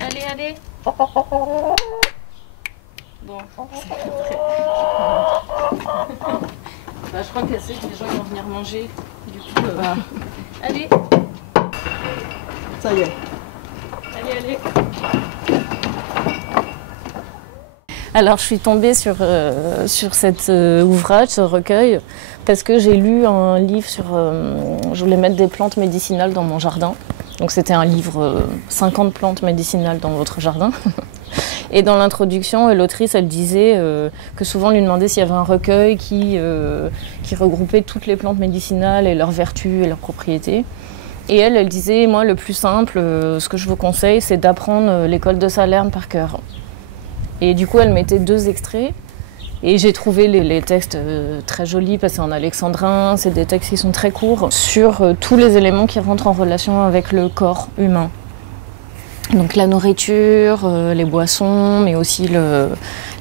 Allez, allez. Bon. Bah, je crois qu'elle sait que les gens ils vont venir manger. Du coup, allez. Ça y est. Allez, allez. Alors je suis tombée sur cet ouvrage, ce recueil, parce que j'ai lu un livre sur... je voulais mettre des plantes médicinales dans mon jardin. Donc c'était un livre 50 plantes médicinales dans votre jardin. Et dans l'introduction, l'autrice, elle disait que souvent on lui demandait s'il y avait un recueil qui regroupait toutes les plantes médicinales et leurs vertus et leurs propriétés. Et elle disait, moi le plus simple, ce que je vous conseille, c'est d'apprendre l'école de Salerne par cœur. Et du coup, elle mettait 2 extraits. Et j'ai trouvé les textes très jolis, parce que c'est en alexandrin, c'est des textes qui sont très courts, sur tous les éléments qui rentrent en relation avec le corps humain. Donc la nourriture, les boissons, mais aussi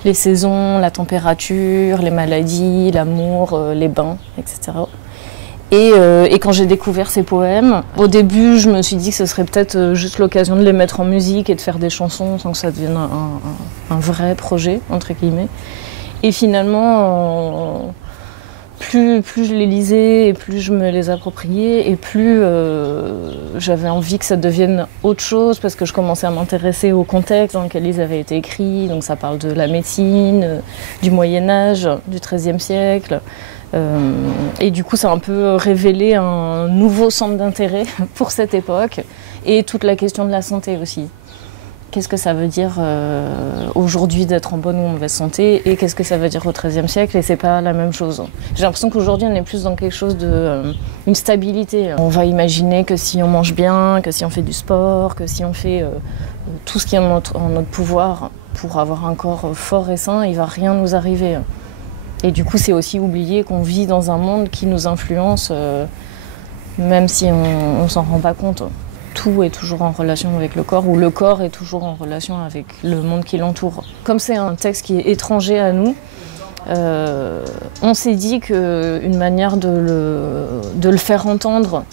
les saisons, la température, les maladies, l'amour, les bains, etc. Et quand j'ai découvert ces poèmes, au début je me suis dit que ce serait peut-être juste l'occasion de les mettre en musique et de faire des chansons sans que ça devienne un vrai projet, entre guillemets. Et finalement, plus je les lisais et plus je me les appropriais et plus j'avais envie que ça devienne autre chose, parce que je commençais à m'intéresser au contexte dans lequel ils avaient été écrits. Donc ça parle de la médecine, du Moyen-Âge, du XIIIe siècle. Et du coup, ça a un peu révélé un nouveau centre d'intérêt pour cette époque et toute la question de la santé aussi. Qu'est-ce que ça veut dire aujourd'hui d'être en bonne ou en mauvaise santé, et qu'est-ce que ça veut dire au XIIIe siècle, et c'est pas la même chose. J'ai l'impression qu'aujourd'hui on est plus dans quelque chose une stabilité. On va imaginer que si on mange bien, que si on fait du sport, que si on fait tout ce qui est en notre pouvoir pour avoir un corps fort et sain, il va rien nous arriver. Et du coup, c'est aussi oublier qu'on vit dans un monde qui nous influence, même si on s'en rend pas compte. Tout est toujours en relation avec le corps, ou le corps est toujours en relation avec le monde qui l'entoure. Comme c'est un texte qui est étranger à nous, on s'est dit qu'une manière de le faire entendre,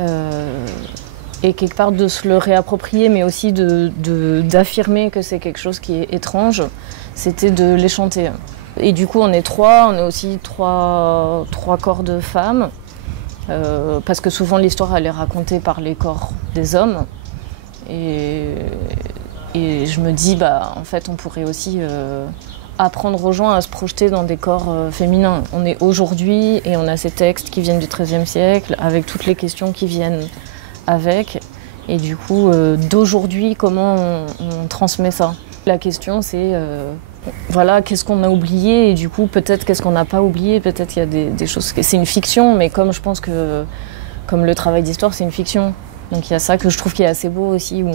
et quelque part de se le réapproprier, mais aussi d'affirmer que c'est quelque chose qui est étrange, c'était de les chanter. Et du coup, on est 3, on est aussi trois corps de femmes, parce que souvent l'histoire elle est racontée par les corps des hommes. Et je me dis, en fait, on pourrait aussi apprendre aux gens à se projeter dans des corps féminins. On est aujourd'hui et on a ces textes qui viennent du XIIIe siècle, avec toutes les questions qui viennent avec. Et du coup, d'aujourd'hui, comment on transmet ça? La question, c'est... voilà, qu'est-ce qu'on a oublié, et du coup, peut-être qu'est-ce qu'on n'a pas oublié, peut-être qu'il y a des choses... C'est une fiction, mais comme je pense que comme le travail d'histoire, c'est une fiction. Donc il y a ça que je trouve qui est assez beau aussi, où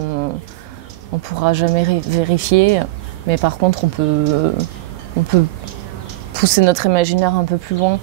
on pourra jamais vérifier, mais par contre, on peut pousser notre imaginaire un peu plus loin.